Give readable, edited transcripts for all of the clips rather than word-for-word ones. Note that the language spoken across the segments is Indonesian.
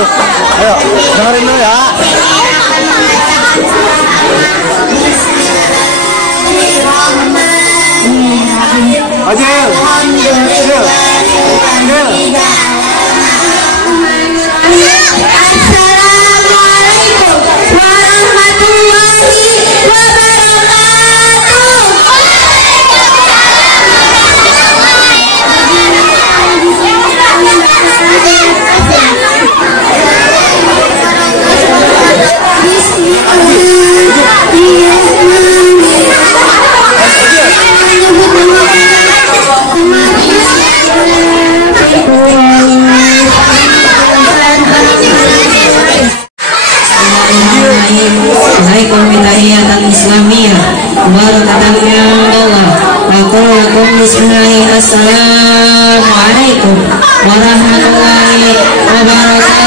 dulu. Ayo, dengerin dulu ya. Adil. Assalamualaikum warahmatullahi Assalamualaikum warahmatullahi wabarakatuh.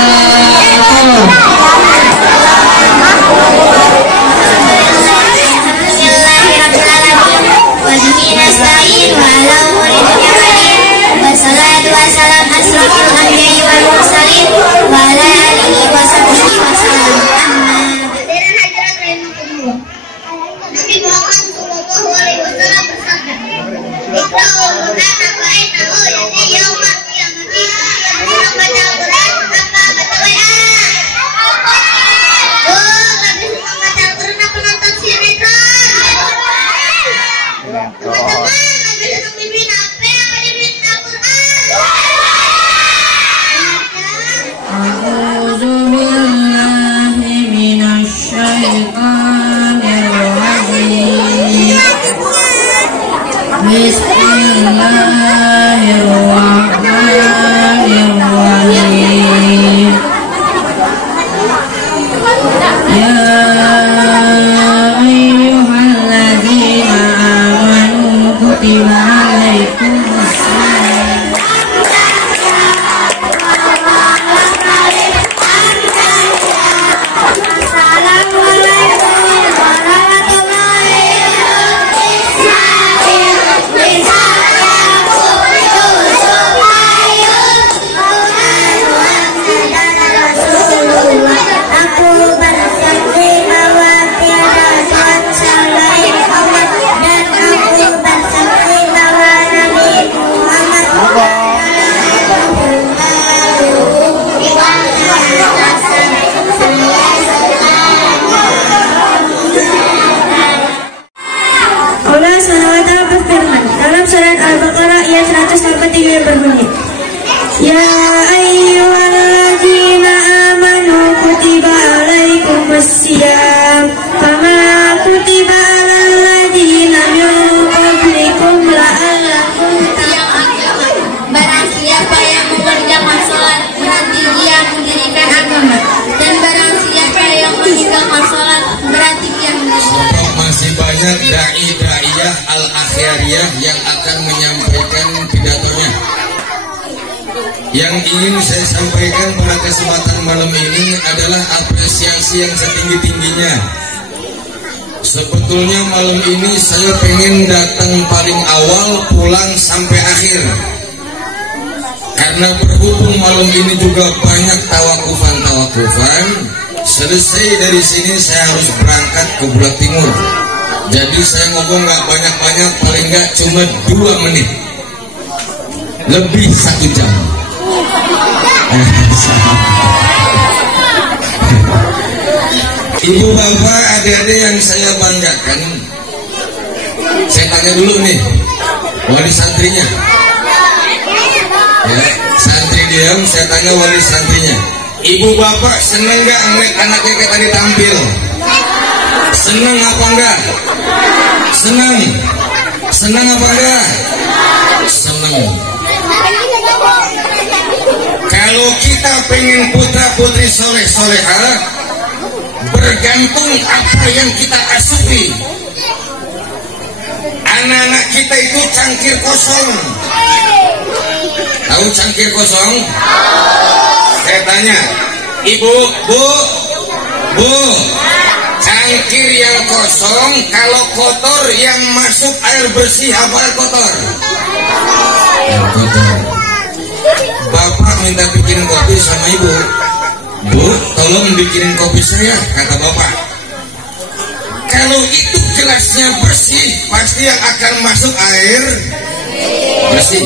Bismillahirrahmanirrahim. Ya ayyuhalladzina amanu kutiba alaikumussalam. Berbunyi, ya ayyuhalladzina amanu kutiba alaikumussyiyam kama kutiba alal ladzina min qablikum la'allakum tattaqun. Barang siapa yang mengerjakan salat berarti dia mendirikan agama, dan barang siapa yang meninggalkan salat berarti dia mendirikan. Masih banyak dai-daiyah al-akhiriyah yang akan menyampaikan pidatonya. Yang ingin saya sampaikan pada kesempatan malam ini adalah apresiasi yang setinggi-tingginya. Sebetulnya malam ini saya pengen datang paling awal, pulang sampai akhir. Karena berhubung malam ini juga banyak tawakufan, selesai dari sini saya harus berangkat ke Bulak Timur. Jadi saya ngomong nggak banyak-banyak, paling nggak cuma 2 menit, lebih 1 jam. Ibu bapak adik-adik yang saya banggakan, saya tanya dulu nih wali santrinya ya, santri diam, saya tanya wali santrinya, ibu bapak seneng gak ngeliat anaknya kayak tadi tampil? Seneng apa enggak? Seneng. Seneng apa enggak? Seneng. Kalau kita pengen putra putri soleh soleha, bergantung apa yang kita asupi. Anak-anak kita itu cangkir kosong. Tahu cangkir kosong? Saya tanya, ibu, bu, cangkir yang kosong kalau kotor, yang masuk air bersih apa air kotor? Air kotor. Bapak minta bikin kopi sama ibu, Bu, tolong bikinin kopi saya, kata bapak. Kalau itu gelasnya bersih, pasti yang akan masuk air bersih.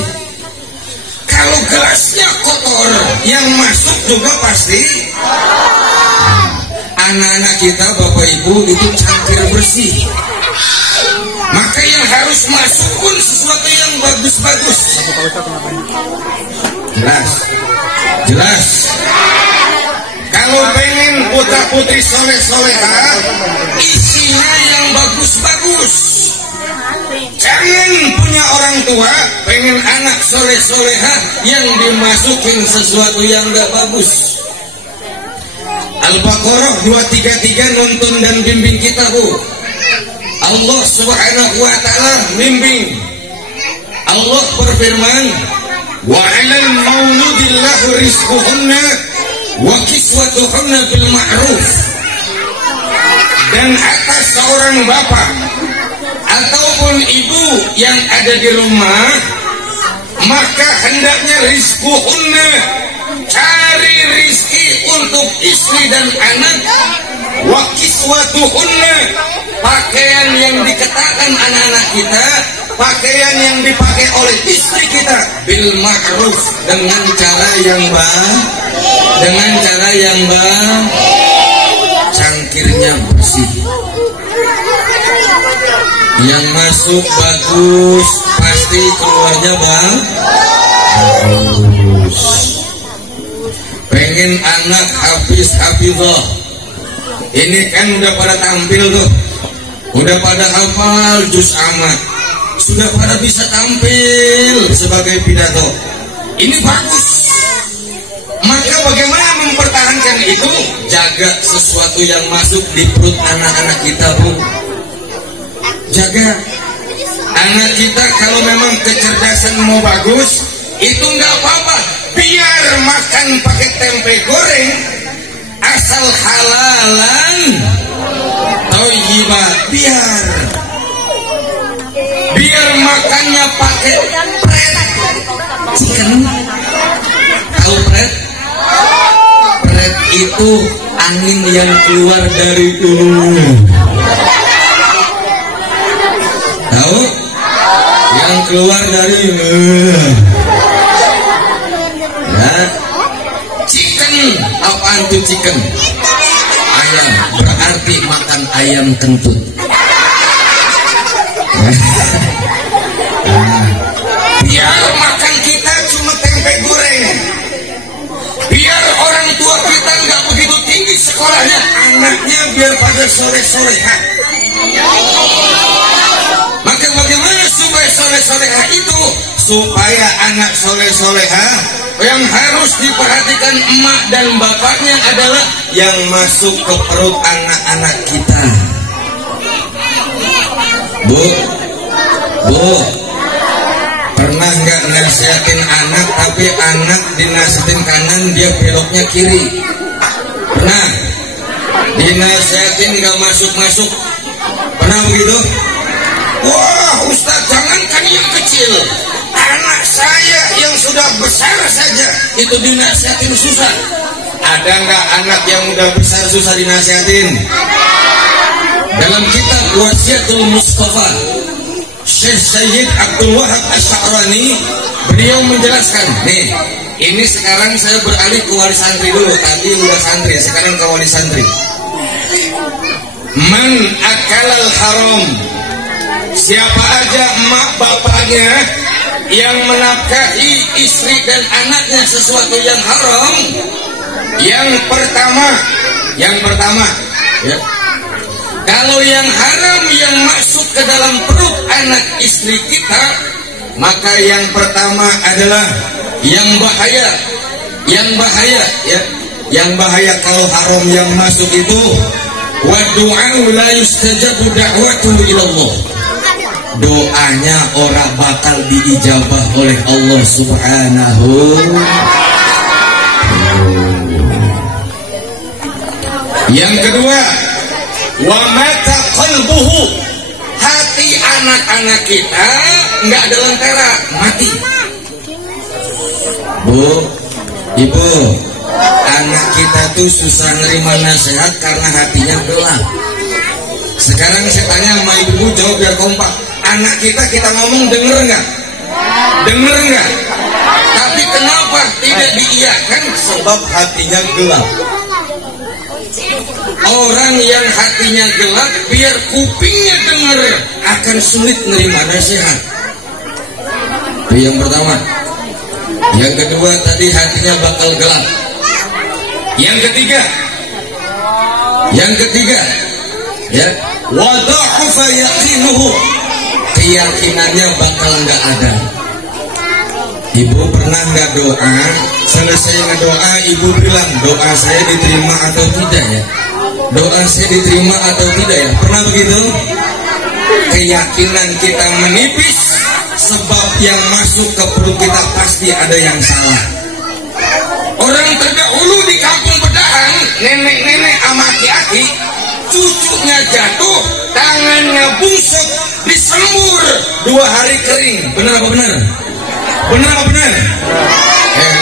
Kalau gelasnya kotor, yang masuk juga pasti. Anak-anak kita, bapak ibu, itu cangkir bersih. Maka yang harus masuk pun sesuatu yang bagus-bagus. Jelas, jelas. Kalau pengen putra putri soleh-soleha, isinya yang bagus-bagus. Jangan punya orang tua pengen anak soleh-soleha yang dimasukin sesuatu yang gak bagus. Al-Baqarah 233 nonton dan bimbing kita, Bu. Allah subhanahu wa ta'ala bimbing. Allah berfirman, wa 'alal mauludillahu rizquhunna wa kiswatuhunna bil ma'ruf. Dan atas seorang bapak ataupun ibu yang ada di rumah, maka hendaknya rizquhunna, cari rizki untuk istri dan anak, wa kiswatuhunna, pakaian yang dikenakan anak-anak kita, pakaian yang dipakai oleh istri kita, bil ma'ruf, dengan cara yang baik, dengan cara yang baik, cangkirnya bersih, yang masuk bagus, pasti keluarnya bagus. Pengen anak hafiz-hafizah, ini kan udah pada tampil tuh, udah pada hafal juz amat, sudah pada bisa tampil sebagai pidato. Ini bagus. Maka bagaimana mempertahankan itu? Jaga sesuatu yang masuk di perut anak-anak kita, Bu. Jaga anak kita. Kalau memang kecerdasan mau bagus, itu nggak apa-apa. Biar makan pakai tempe goreng, asal halalan thayyibah. Biar makannya pakai pret chicken. Tahu pret? Pret itu angin yang keluar dari tahu? Yang keluar dari ya. Chicken, apaan tuh chicken? Ayam, berarti makan ayam kentut. Biar makan kita cuma tempe goreng. Biar orang tua kita nggak begitu tinggi sekolahnya, anaknya biar pada soleh-soleha. Maka bagaimana supaya soleh-soleha itu? Supaya anak soleh-soleha yang harus diperhatikan emak dan bapaknya adalah yang masuk ke perut anak-anak kita. Bu, pernah nggak nasihatin anak tapi anak dinasihatin kanan dia beloknya kiri? Pernah? Dinasihatin nggak masuk-masuk? Pernah begitu? Wah, Ustaz, jangankan yang kecil, anak saya yang sudah besar saja itu dinasihatin susah. Ada nggak anak yang udah besar susah dinasihatin? Dalam kitab Wasiatul Mustafa, Syekh Sayyid Abdul Wahab Asy'arani, beliau menjelaskan, nih, ini sekarang saya beralih ke wali santri dulu. Tadi udah santri, sekarang ke wali santri. Man akalal haram, siapa aja emak bapaknya yang menafkahi istri dan anaknya sesuatu yang haram, yang pertama ya, kalau yang haram yang masuk ke dalam perut anak istri kita, maka yang pertama adalah yang bahaya ya, yang bahaya kalau haram yang masuk itu, wa du'a'u la yustajabu da'watuhu ilallah, doanya orang bakal diijabah oleh Allah Subhanahu. Yang kedua, wa mata qalbuhu, hati anak-anak kita nggak ada lentera, mati. Bu, ibu, anak kita satu susah nerima nasihat karena hatinya gelap. Sekarang saya tanya sama ibu, jawab biar kompak. Anak kita ngomong denger nggak? Denger nggak? Tapi kenapa tidak diiyakan? Sebab hatinya gelap. Orang yang hatinya gelap, biar kupingnya denger, akan sulit nerima nasihat. Itu yang pertama. Yang kedua, tadi hatinya bakal gelap. Yang ketiga, ya, wada'ufa yaqinuhu, keyakinannya bakal nggak ada. Ibu pernah nggak doa, selesai ngedoa ibu bilang, doa saya diterima atau tidak ya? Doa saya diterima atau tidak ya? Pernah begitu? Keyakinan kita menipis, sebab yang masuk ke perut kita pasti ada yang salah. Orang terdahulu di kampung Bedahan, nenek-nenek sama aki-aki, cucunya jatuh, tangannya bungsuk, disembur 2 hari kering. Benar apa benar? Benar apa benar?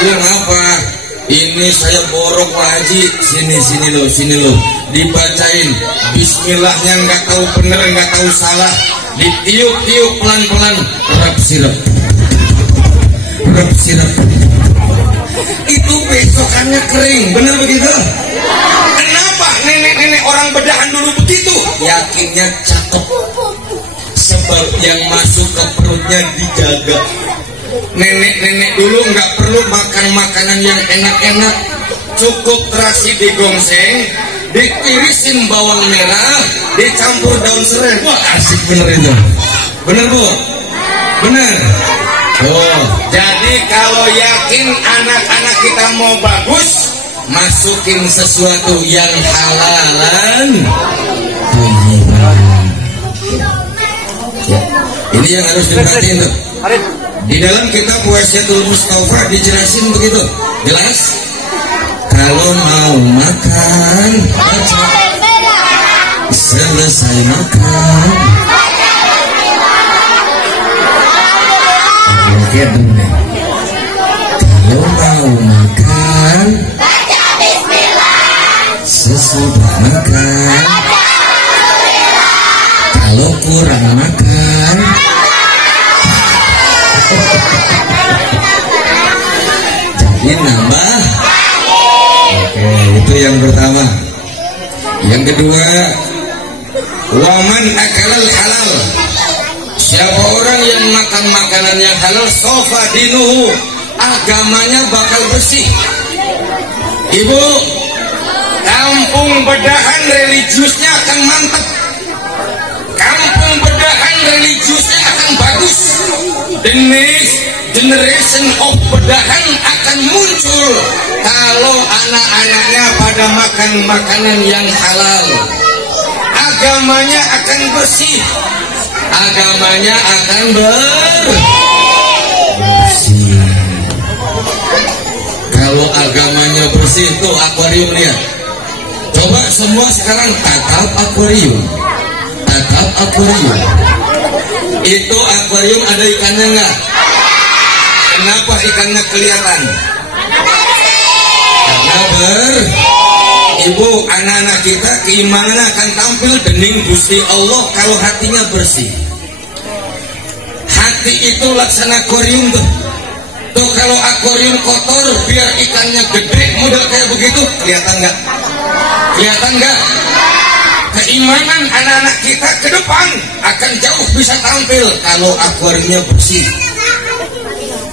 Bilang apa? Ini saya borok Pak Haji. Sini lo. Dibacain bismillahnya, nggak tahu bener nggak tahu salah, ditiup-tiup pelan-pelan, rep sirap. Itu besokannya kering. Benar begitu? Kenapa nenek-nenek orang Bedahan dulu begitu? Yakinnya cakep, sebab yang masuk ke perutnya dijaga. Nenek-nenek dulu nggak perlu makan makanan yang enak-enak, cukup terasi digongseng, ditirisin bawang merah, dicampur daun serai. Wah, asik bener itu. Bener Bu? Bener. Oh, jadi kalau yakin anak-anak kita mau bagus, masukin sesuatu yang halalan. Ya, ini yang harus diperhatiin tuh. Di dalam kitab Wasiatul Mustafa dijelasin begitu, jelas. Kalau mau makan, selesai makan, kalau mau makan, sesudah makan, kalau kurang makan, jadi nambah. Oke, itu yang pertama. Yang kedua, waman akalal halal, siapa orang yang makan makanan yang halal, sofa dinuhu, agamanya bakal bersih. Ibu, kampung Bedahan religiusnya akan mantap, kampung Bedahan religiusnya akan bagus. The next generation of Bedahan akan muncul kalau anak-anaknya pada makan makanan yang halal. Agamanya akan bersih, agamanya akan bersih. Kalau agamanya bersih, tuh akuarium lihat. Coba semua sekarang tatap akuarium, tatap akuarium. Itu akuarium ada ikannya enggak? Kenapa ikannya kelihatan? Karena Ibu, anak-anak kita keimanannya akan tampil dening Gusti Allah kalau hatinya bersih. Hati itu laksana akuarium tuh. Tuh kalau akuarium kotor, biar ikannya gede model kayak begitu, kelihatan nggak? Kelihatan nggak? Keimanan anak-anak kita ke depan akan jauh bisa tampil kalau akuariumnya bersih.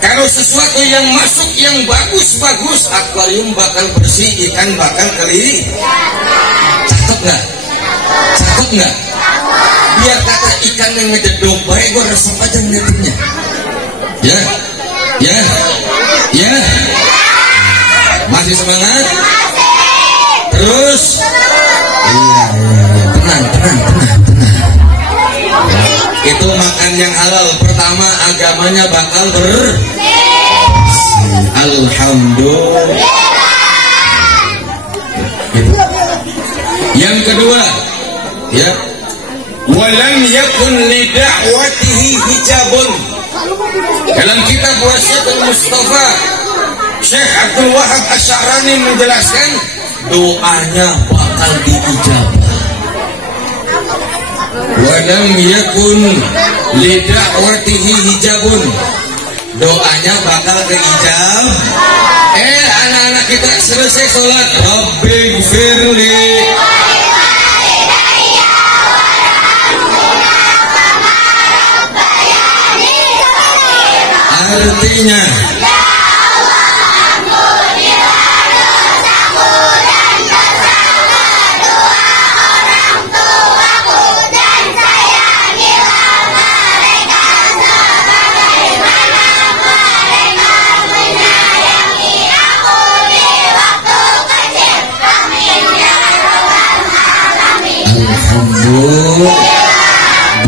Kalau sesuatu yang masuk yang bagus-bagus, akuarium bakal bersih, ikan bakal kelihatan. Cakep nggak? Cakep nggak? Biar kata ikan yang ngejedok baik, gue resep aja ngeliatinnya. Ya, ya, ya. Masih semangat? Terus? Iya, tenang. Itu makan yang halal. Pertama, agamanya bakal bersih. Alhamdulillah. Yang kedua, ya, walam yakun li da'watihi hijabun. Dalam kitab Wasiatul Mustafa, Syekh Abdul Wahab Asy'arani menjelaskan doanya bakal diijabah. Wadam yakun lida'watihi hijabun, doanya bakal keijab. Anak-anak kita selesai sholat, Rabbighfirli, artinya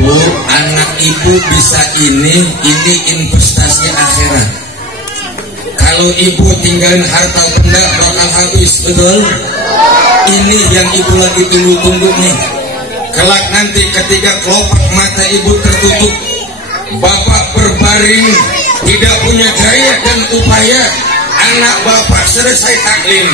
Bu, anak ibu bisa ini investasi akhirat. Kalau ibu tinggalin harta benda bakal habis, betul? Ini yang ibu lagi tunggu-tunggu nih. Kelak nanti ketika kelopak mata ibu tertutup, bapak berbaring tidak punya daya dan upaya, anak bapak selesai taklim,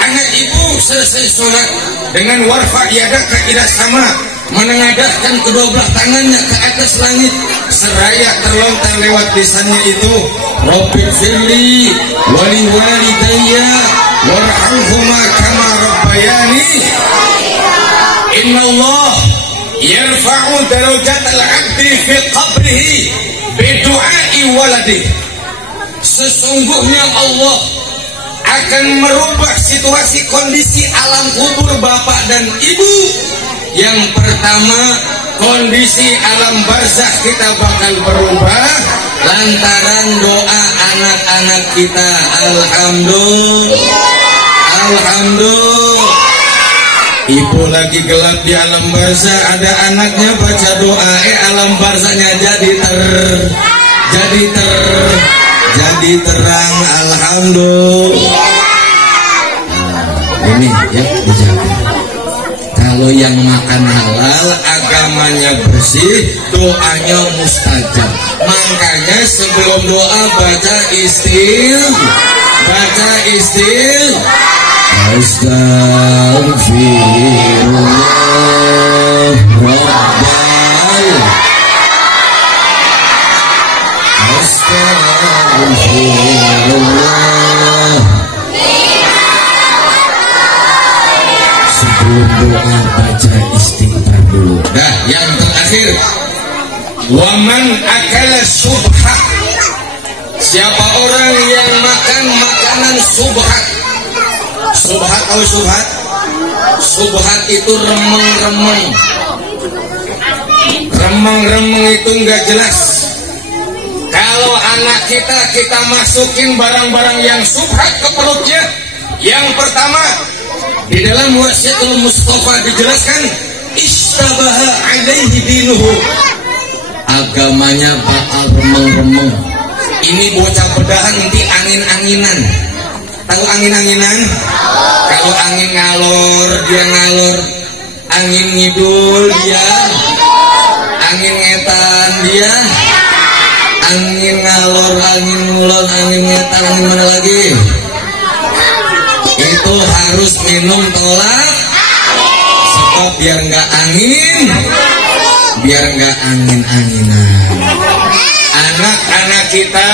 anak ibu selesai sholat dengan warfa yadah kaidah sama, menengadahkan kedua belah tangannya ke atas langit, seraya terlontar lewat lisannya itu, Rabbighfirli wali walidayya warhamhuma kama rabbayani. Innallah yarfa'u darajatal 'abdi fi qabrihi bidu'ai waladihi. Sesungguhnya Allah akan merubah situasi kondisi alam kubur bapak dan ibu. Yang pertama, kondisi alam barzakh kita bakal berubah lantaran doa anak-anak kita. Alhamdulillah, alhamdulillah. Ibu lagi gelap di alam barzakh, ada anaknya baca doa, alam barzakhnya jadi terang. Alhamdulillah. Ini ya dijaga. Kalau yang makan halal, agamanya bersih, doanya mustajab. Makanya sebelum doa baca Astagfirullah Rabbal Astagfirullah. Sebelum doa baca istighfar dulu. Nah, yang terakhir, waman akala subhat, siapa orang yang makan makanan subhat. Subhat atau subhat? Subhat itu remeng-remeng. Remeng-remeng itu nggak jelas. Kalau anak kita masukin barang-barang yang subhat ke perutnya, yang pertama di dalam Wasiatul Mustafa dijelaskan istabaha alaihi dinuhu, agamanya bakal remeng-remeng. Ini bocah bedahan nanti angin-anginan. Tahu angin-anginan? Kalau angin ngalor dia ngalor, angin ngidul dia, angin ngetan dia, angin ngalor, angin ngulon, angin ngetan, angin mana lagi? Itu harus minum tolak sebab biar nggak angin-anginan. Anak-anak kita,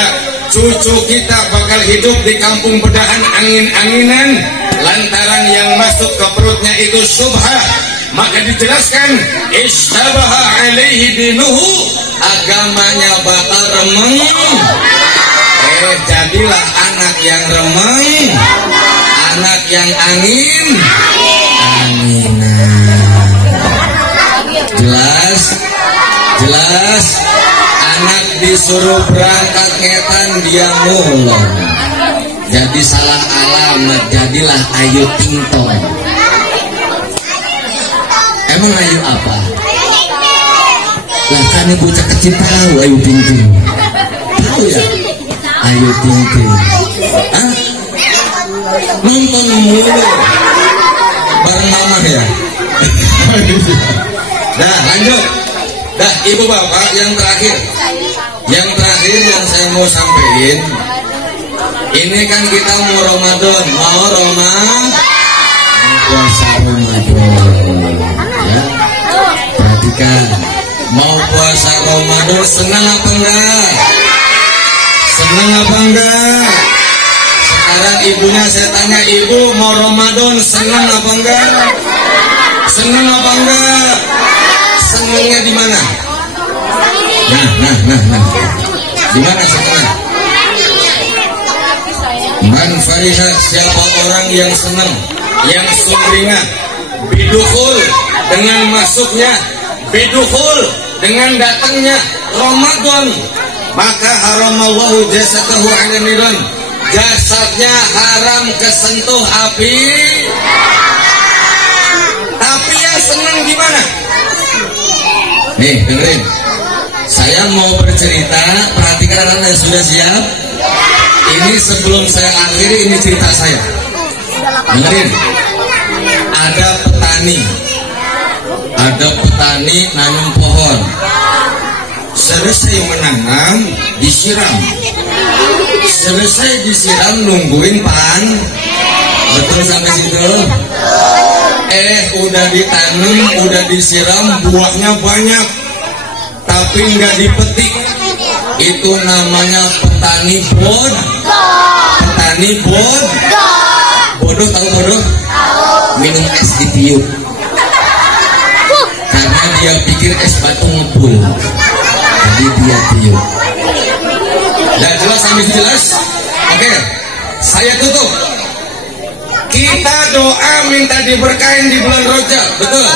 cucu kita bakal hidup di kampung bedahan angin-anginan lantaran yang masuk ke perutnya itu subhat. Maka dijelaskan istabaha alaihi dinuhu, agamanya bakal remeng. Jadilah anak yang remeng, anak yang anginan. Jelas. Anak disuruh berangkat ngetan dia ngulon, jadi salah alamat, jadilah Ayu Tingtong. Emang Ayu apa? Lah kan ibu bocah kecil tahu Ayu Tingting. Tahu ya? Ayu Tingting. Hah? Nonton mulu bareng mama ya. Dah lanjut. Dah ibu bapak, yang terakhir yang saya mau sampaikan, ini kan kita mau Ramadan, Ramadan senang apa enggak? Senang apa enggak? Sekarang ibunya saya tanya, ibu mau Ramadan senang apa enggak? Senang apa enggak? Senangnya di mana? Nah. Di mana senang? Man fariha, siapa orang yang senang, yang sumringah, bidukhul dengan masuknya, bidukhul dengan datangnya Ramadan, maka haramallahu jasadahu 'ala niran, jasadnya haram kesentuh api. Tapi yang senang di mana? Nih, dengerin. Saya mau bercerita, perhatikan anak-anak, sudah siap? Ini sebelum saya akhiri, ini cerita saya. Dengerin. Ada petani nanam pohon. Selesai menanam, disiram. Selesai disiram, nungguin pan. Betul sampai situ? Udah ditanam, udah disiram, buahnya banyak, tapi nggak dipetik. Itu namanya petani bodoh. Tahu bodoh? Minum es ditiup karena dia pikir es batu ngebul, jadi dia tiup. Dan jelas sampai jelas. Oke, saya tutup. Kita doa minta diberkahin di bulan Rajab, betul?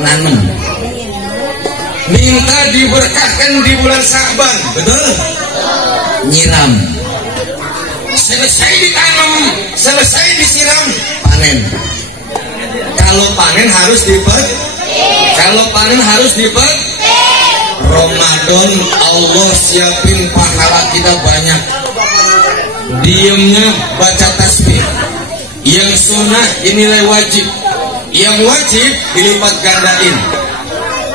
Nanem. Minta diberkahkan di bulan Sa'ban, betul? Nyiram. Selesai ditanam, selesai disiram, panen. Kalau panen harus dipet. Ramadan Allah siapin pahala kita banyak. Diemnya baca tasbih. Yang sunnah dinilai wajib. Yang wajib dilipat gandain.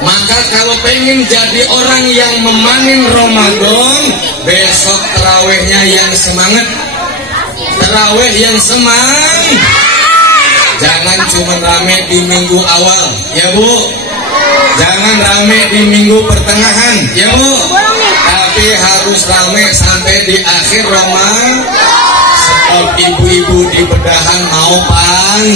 Maka kalau pengen jadi orang yang memanen Ramadan, besok terawihnya yang semangat. Terawih yang semangat. Jangan cuma rame di minggu awal, ya Bu. Jangan rame di minggu pertengahan, ya Bu. Tapi harus rame sampai di akhir Ramadan. Sebab ibu-ibu di bedahan mau pan.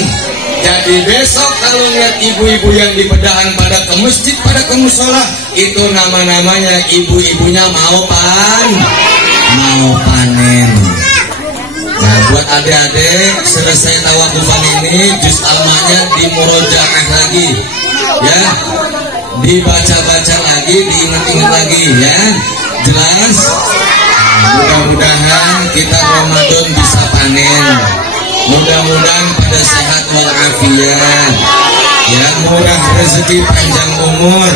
Jadi besok kalau lihat ibu-ibu yang di bedahan pada ke masjid, pada ke musola, itu nama-namanya ibu-ibunya mau panen. Nah, buat adik-adik, selesai tawafufan ini, juz almanya dimurojaah lagi, ya, dibaca-baca lagi, diingat-ingat lagi, ya, jelas. Mudah-mudahan kita Ramadan bisa panen. Mudah-mudahan pada sehat walafiat, ya, murah rezeki, panjang umur.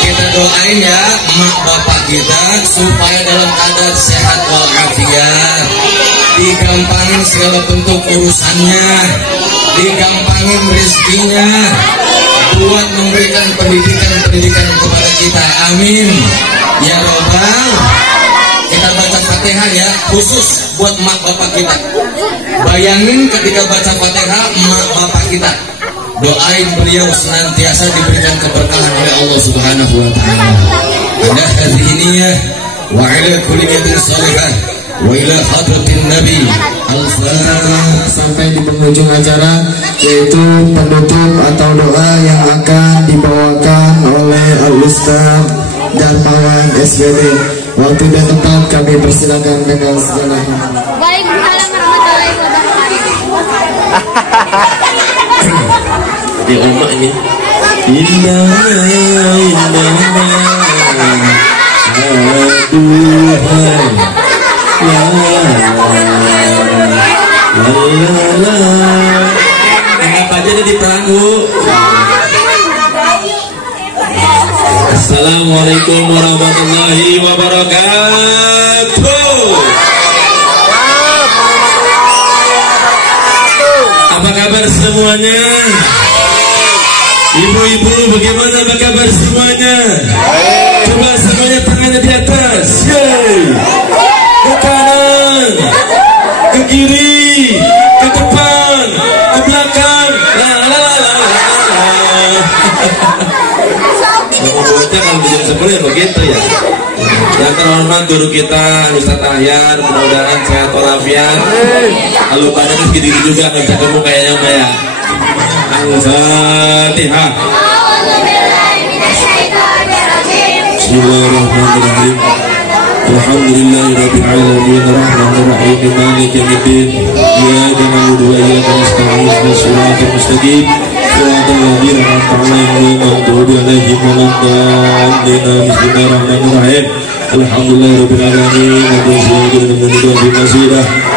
Kita doain ya emak bapak kita supaya dalam keadaan sehat walafiat, digampangin segala bentuk urusannya, digampangin rezekinya, buat memberikan pendidikan kepada kita. Amin ya robbal. Kita baca Fatihah ya, khusus buat emak bapak kita. Bayangin ketika baca Fatihah emak bapak kita, doain beliau senantiasa diberikan keberkahan oleh Allah Subhanahu wa taala. Ada hari ini ya, wa ila kulli yadin salihah wa ila hadratin nabi al-fatihah. Sampai di penghujung acara, yaitu penutup atau doa yang akan dibawakan oleh Al-Ustaz Darmawan SBD. Waktu dan tempat kami persilakan dengan segala hormat. Waalaikumsalam warahmatullahi wabarakatuh. Di omak ini. Kenapa aja di perahu? Assalamualaikum warahmatullahi wabarakatuh. Apa kabar semuanya? Ibu-ibu bagaimana, apa kabar semuanya? Coba semuanya tangannya di atas. Yeay. Ke kanan, ke kiri, ke depan, ke belakang. Kalau kalau boleh begitu ya. Yang terhormat guru kita Ustaz Ahyar, mudah-mudahan sehat walafiat. Kalau badannya segini juga nggak bisa gemuk kayaknya Mbak ya. Al-Fatihah. Bismillahirrahmanirrahim. Alhamdulillahirabbil alamin arrahmanir rahim maliki yaumiddin. Iyyaka na'budu wa iyyaka nasta'in ihdinas siratal mustaqim. Siratal ladzina an'amta 'alaihim ghairil maghdubi 'alaihim waladdallin. Bismillahirrahmanirrahim. Alhamdulillahirabbil alamin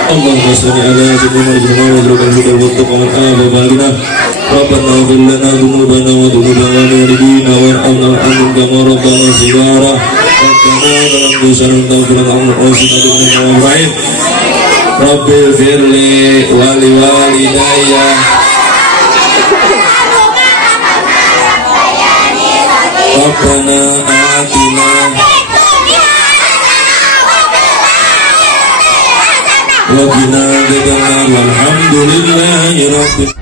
Allahumma shalli ala sayyidina Muhammadin wa ala alihi Rabbana ighfir lana dhunubana wa dhunuba walidina warhamna warhamhum kama rabbana shighara. Rabbana la tuzigh qulubana ba'da idh hadaytana Rabbi ighfir li wa li walidayya Rabbana atina wa qina adzabannar walhamdulillahi rabbil